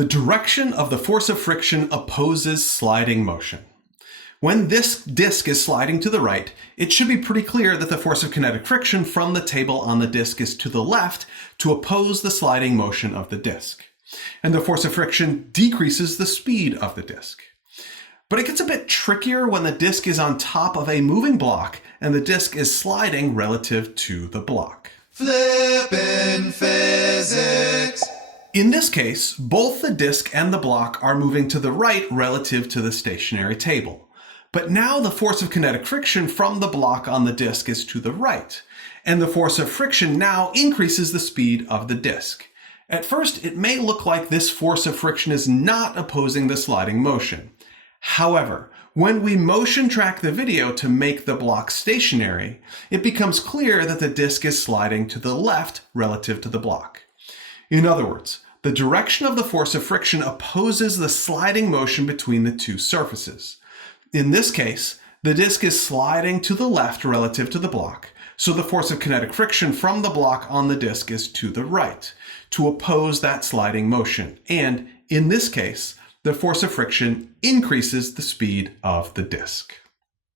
The direction of the force of friction opposes sliding motion. When this disk is sliding to the right, it should be pretty clear that the force of kinetic friction from the table on the disk is to the left to oppose the sliding motion of the disk. And the force of friction decreases the speed of the disk. But it gets a bit trickier when the disk is on top of a moving block and the disk is sliding relative to the block. Flippin' physics! In this case, both the disk and the block are moving to the right relative to the stationary table. But now the force of kinetic friction from the block on the disk is to the right, and the force of friction now increases the speed of the disk. At first, it may look like this force of friction is not opposing the sliding motion. However, when we motion track the video to make the block stationary, it becomes clear that the disk is sliding to the left relative to the block. In other words, the direction of the force of friction opposes the sliding motion between the two surfaces. In this case, the disk is sliding to the left relative to the block, so the force of kinetic friction from the block on the disk is to the right, to oppose that sliding motion. And in this case, the force of friction increases the speed of the disk.